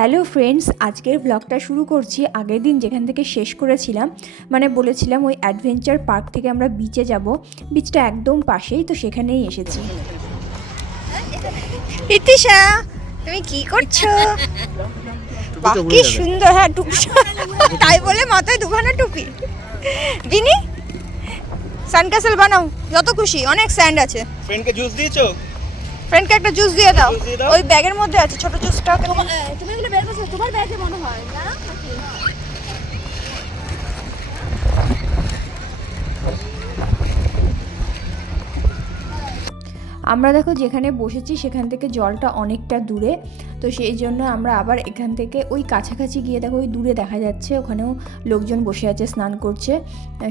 Hello friends আজকের ব্লগটা শুরু করছি আগের দিন যেখান থেকে শেষ করেছিলাম। মানে বলেছিলাম ওই অ্যাডভেঞ্চার পার্ক থেকে আমরা বিচে যাব। বিচটা একদম পাশেই তো সেখানেই এসেছি। ইতিশা তুমি কি করছ? কি সুন্দর হ্যাঁ টুপি তাই বলে মাথায় দুখানা টুপি। বিনি সানকাসেল বানাও যত খুশি অনেক স্যান্ড আছে। ফ্রেন্ডকে জুস দিয়েছ? ফ্রেন্ডকে একটা জুস দিয়ে দাও। ওই ব্যাগের মধ্যে আছে ছোট জুসটা তুমি এগুলো বের করছ তোমার ব্যাগে মনে হয় না? আমরা দেখো যেখানে বসেছি সেখান থেকে জলটা অনেকটা দূরে। তো সেই জন্য আমরা আবার এখান থেকে ওই কাছাকাছি গিয়ে দেখো ওই দূরে দেখা যাচ্ছে। ওখানেও লোকজন বসে আছে স্নান করছে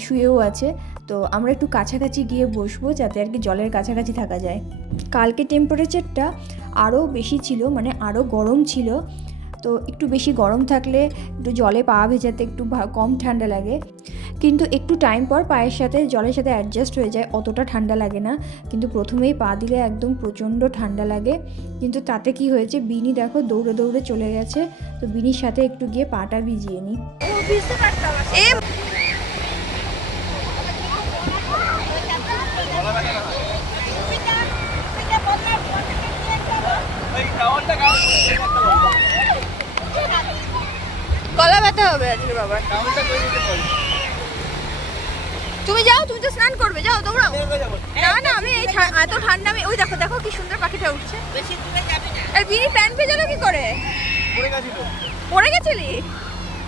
শুয়েও আছে। তো আমরা একটু কাছাকাছি গিয়ে বসবো যাতে আর কি জলের কাছাকাছি থাকা যায়। কালকে টেম্পারেচারটা আরও বেশি ছিল মানে আরও গরম ছিল। তো একটু বেশি গরম থাকলে একটু জলে পা ভেজাতে একটু কম ঠান্ডা লাগে। কিন্তু একটু টাইম পর পায়ের সাথে, জলের সাথে অ্যাডজাস্ট হয়ে যায়, অতটা ঠান্ডা লাগে না। কিন্তু প্রথমেই পা দিলে একদম প্রচণ্ড ঠান্ডা লাগে। কিন্তু তাতে কি হয়েছে, বিনি দেখো দৌড়ে দৌড়ে চলে গেছে। তো বিনির সাথে একটু গিয়ে পাটা ভিজিয়ে নিই। গলা ব্যথা হবে তুমি যাও, তুমি তো স্নান করবে, যাও দৌড়াও না না, আমি এই এত ঠান্ডা আমি ওই দেখো দেখো কি সুন্দর পাখিটা উঠছে। আর বিনি প্যান্ট ভেজালো কি করে? পড়ে গেছিলি?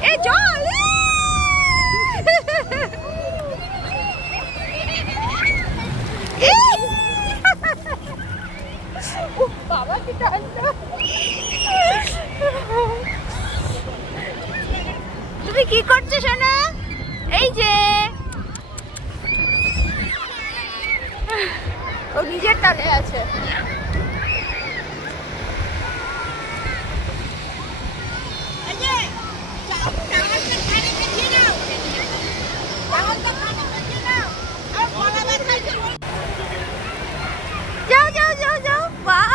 এই জল! এই! বাবা কি তুমি কি করছ সোনা? এই যে। ও নিজের তালে আছে যাও যাও যাও যাও বাহ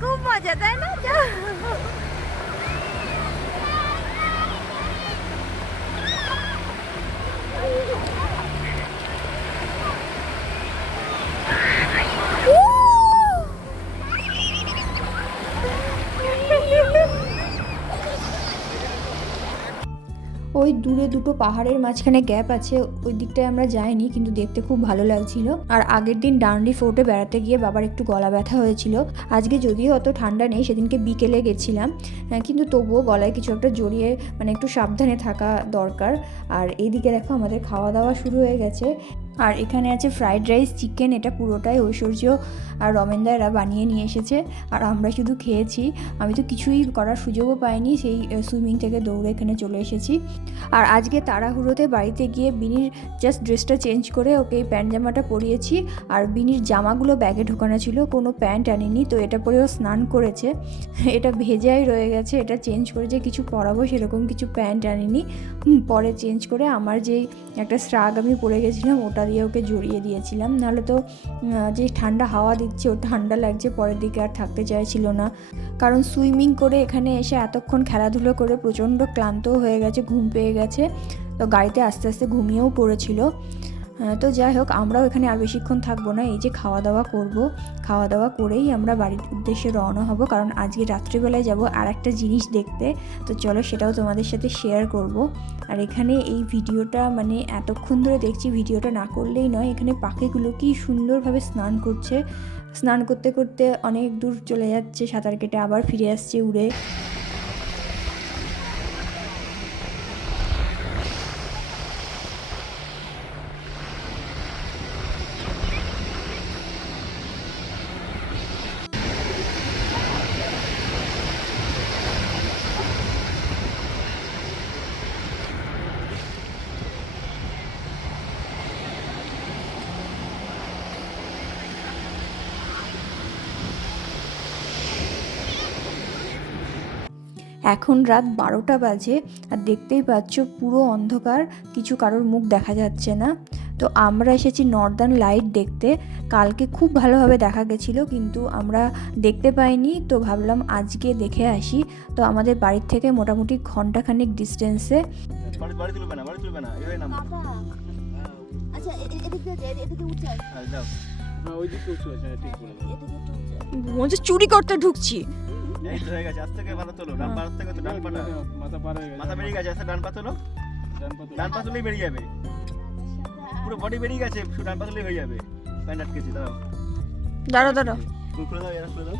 খুব মজা তাই না? ওই দূরে দুটো পাহাড়ের মাঝখানে গ্যাপ আছে, ওই দিকটায় আমরা যাইনি, কিন্তু দেখতে খুব ভালো লাগছিল। আর আগের দিন ডান্ডি ফোর্টে বেড়াতে গিয়ে বাবার একটু গলা ব্যথা হয়েছিল। আজকে যদিও অত ঠান্ডা নেই, সেদিনকে বিকেলে গেছিলাম। কিন্তু তবুও গলায় কিছু একটা জড়িয়ে মানে একটু সাবধানে থাকা দরকার। আর এদিকে দেখো আমাদের খাওয়া দাওয়া শুরু হয়ে গেছে। আর এখানে আছে ফ্রাইড রাইস চিকেন এটা পুরোটাই ঐশ্বর্য আর রমেনদারা বানিয়ে নিয়ে এসেছে। আর আমরা শুধু খেয়েছি, আমি তো কিছুই করার সুযোগও পাইনি, সেই সুইমিং থেকে দৌড়ে এখানে চলে এসেছি। আর আজকে তাড়াহুড়োতে বাড়িতে গিয়ে বিনির জাস্ট ড্রেসটা চেঞ্জ করে ওকে এই প্যান্ট জামাটা পরিয়েছি। আর বিনির জামাগুলো ব্যাগে ঢোকানো ছিল, কোনো প্যান্ট আনিনি, তো এটা পরেও স্নান করেছে। এটা ভেজাই রয়ে গেছে, এটা চেঞ্জ করে যে কিছু পরাবো সেরকম কিছু প্যান্ট আনিনি। পরে চেঞ্জ করে আমার যেই একটা স্ট্রাগ আমি পরে গেছিলাম, ওটা দিয়ে ওকে জড়িয়ে দিয়েছিলাম। নাহলে তো যে ঠান্ডা হাওয়া দিচ্ছে ও ঠান্ডা লাগছে, পরের দিকে আর থাকতে চাইছিল না। কারণ সুইমিং করে এখানে এসে এতক্ষণ খেলাধুলো করে প্রচণ্ড ক্লান্ত হয়ে গেছে, ঘুম পেয়ে গেছে। তো গাড়িতে আস্তে আস্তে ঘুমিয়েও পড়েছিল। তো যাই হোক, আমরাও এখানে আর বেশিক্ষণ থাকব না। এই যে খাওয়া দাওয়া করব। খাওয়া দাওয়া করেই আমরা বাড়ির উদ্দেশ্যে রওনা হব। কারণ আজকে রাত্রিবেলায় যাব আর একটা জিনিস দেখতে। তো চলো সেটাও তোমাদের সাথে শেয়ার করব। আর এখানে এই ভিডিওটা মানে এতক্ষণ ধরে দেখছি, ভিডিওটা না করলেই নয়। এখানে পাখিগুলো কি সুন্দরভাবে স্নান করছে। স্নান করতে করতে অনেক দূর চলে যাচ্ছে, সাঁতার কেটে আবার ফিরে আসছে উড়ে। এখন রাত বারোটা বাজে আর দেখতেই পাচ্ছ পুরো অন্ধকার কিছু কারোর মুখ দেখা যাচ্ছে না। তো আমরা এসেছি নর্দার্ন লাইট দেখতে। কালকে খুব ভালোভাবে দেখা গেছিল কিন্তু আমরা দেখতে পাইনি তো ভাবলাম আজকে দেখে আসি। তো আমাদের বাড়ির থেকে মোটামুটি ঘন্টাখানিক ডিস্টেন্সে বাড়ি বাড়ি তুলবে না একটু উঠে আয়। বলছে। চুরি করতে ঢুকছি। হয়ে গেছে থেকে ভালো তোলো ডান পা থেকে তো ডান পাটা। মাথা পার হয়ে মাথা বেরিয়ে গেছে আচ্ছা ডান পা তোলো। ডান পা তুলেই বেরিয়ে যাবে। পুরো বডি বেরিয়ে গেছে শুধু ডান পা তুলেই হয়ে যাবে। প্যান্ট আটকেছি দাঁড়াও। দাঁড়ো দাঁড়ো তুমি খুলে দাও এরা খুলে দাও।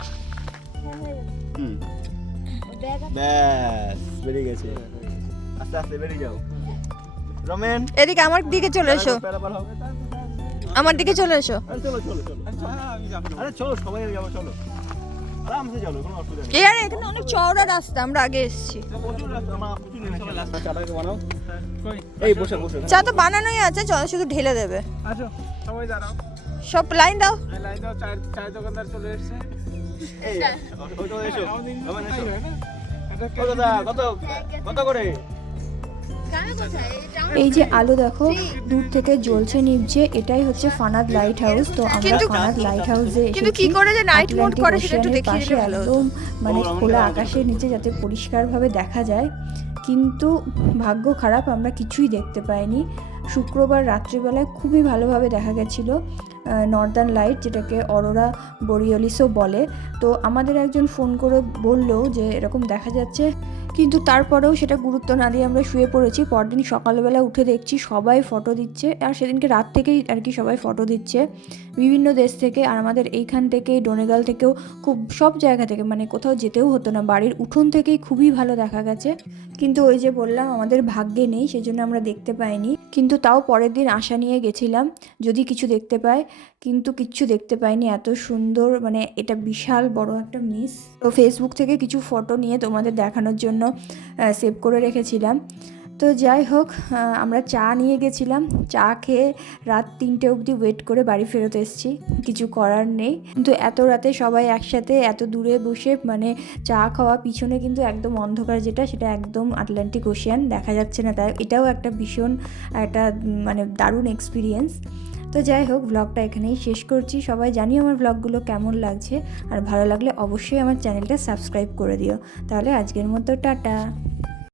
হ্যাঁ, হয়ে গেছে। হুম। ব্যাস বেরিয়ে গেছে। আস্তে আস্তে বেরিয়ে যাও। রমেন। এদিকে আমার দিকে চলে এসো। আমার দিকে চলে এসো। আরে চলো চলো চলো। আরে চলো। সবাই যাব চলো। আরামসে চলো কোনো অসুবিধা নেই। এ আরে এখানে অনেক চওড়া রাস্তা আমরা আগে এসেছি। বসে চা তো বানানোই আছে চল শুধু ঢেলে দেবে। সবাই দাঁড়াও। সব লাইন দাও। লাইন দাও চায়ের চায়ের দোকানদার চলে এসেছে। এই ওই তো এসো। আমাদের রমেন তাই এসো। হয় না? এটা কত করে? এই যে আলো দেখো দূর থেকে জ্বলছে নিভছে এটাই হচ্ছে ফানাদ লাইট হাউস তো আমরা ফানাদ লাইট হাউসে কিন্তু কি করে যে নাইট মোড করে সেটা একটু দেখিয়ে পাশে দিলে ভালো একদম মানে খোলা আকাশের নিচে যাতে পরিষ্কারভাবে দেখা যায়। কিন্তু ভাগ্য খারাপ আমরা কিছুই দেখতে পাইনি। শুক্রবার রাত্রিবেলায় খুবই ভালোভাবে দেখা গেছিল। নর্দার্ন লাইট যেটাকে অরোরা বোরিওলিসও বলে। তো আমাদের একজন ফোন করে বলল যে, এরকম দেখা যাচ্ছে। কিন্তু তারপরেও সেটা গুরুত্ব না দিয়ে আমরা শুয়ে পড়েছি। পরদিন সকালবেলা উঠে দেখছি সবাই ফটো দিচ্ছে। আর সেদিনকে রাত থেকেই আর কি সবাই ফটো দিচ্ছে। বিভিন্ন দেশ থেকে আর আমাদের এইখান থেকে ডোনেগাল থেকেও, খুব সব জায়গা থেকে মানে কোথাও যেতেও হতো না। বাড়ির উঠোন থেকেই খুবই ভালো দেখা গেছে। কিন্তু ওই যে বললাম, আমাদের ভাগ্যে নেই, সেজন্য আমরা দেখতে পাইনি। কিন্তু তাও পরের দিন আশা নিয়ে গেছিলাম, যদি কিছু দেখতে পাই। কিন্তু কিচ্ছু দেখতে পাইনি, এত সুন্দর মানে এটা বিশাল বড় একটা মিস তো ফেসবুক থেকে কিছু ফটো নিয়ে তোমাদের দেখানোর জন্য সেভ করে রেখেছিলাম। তো যাই হোক আমরা চা নিয়ে গেছিলাম। চা খেয়ে রাত তিনটে অবধি ওয়েট করে বাড়ি ফেরত এসেছি। কিছু করার নেই। কিন্তু এত রাতে সবাই একসাথে এত দূরে বসে মানে চা খাওয়া পিছনে কিন্তু একদম অন্ধকার যেটা, সেটা একদম আটলান্টিক ওশিয়ান দেখা যাচ্ছে না তাই এটাও একটা ভীষণ, একটা মানে দারুণ এক্সপিরিয়েন্স তো যাই হোক ব্লগটা এখানেই শেষ করছি। সবাই জানি আমার ব্লগগুলো কেমন লাগছে। আর ভালো লাগলে অবশ্যই আমার চ্যানেলটা সাবস্ক্রাইব করে দিও। তাহলে আজকের মতো টাটা।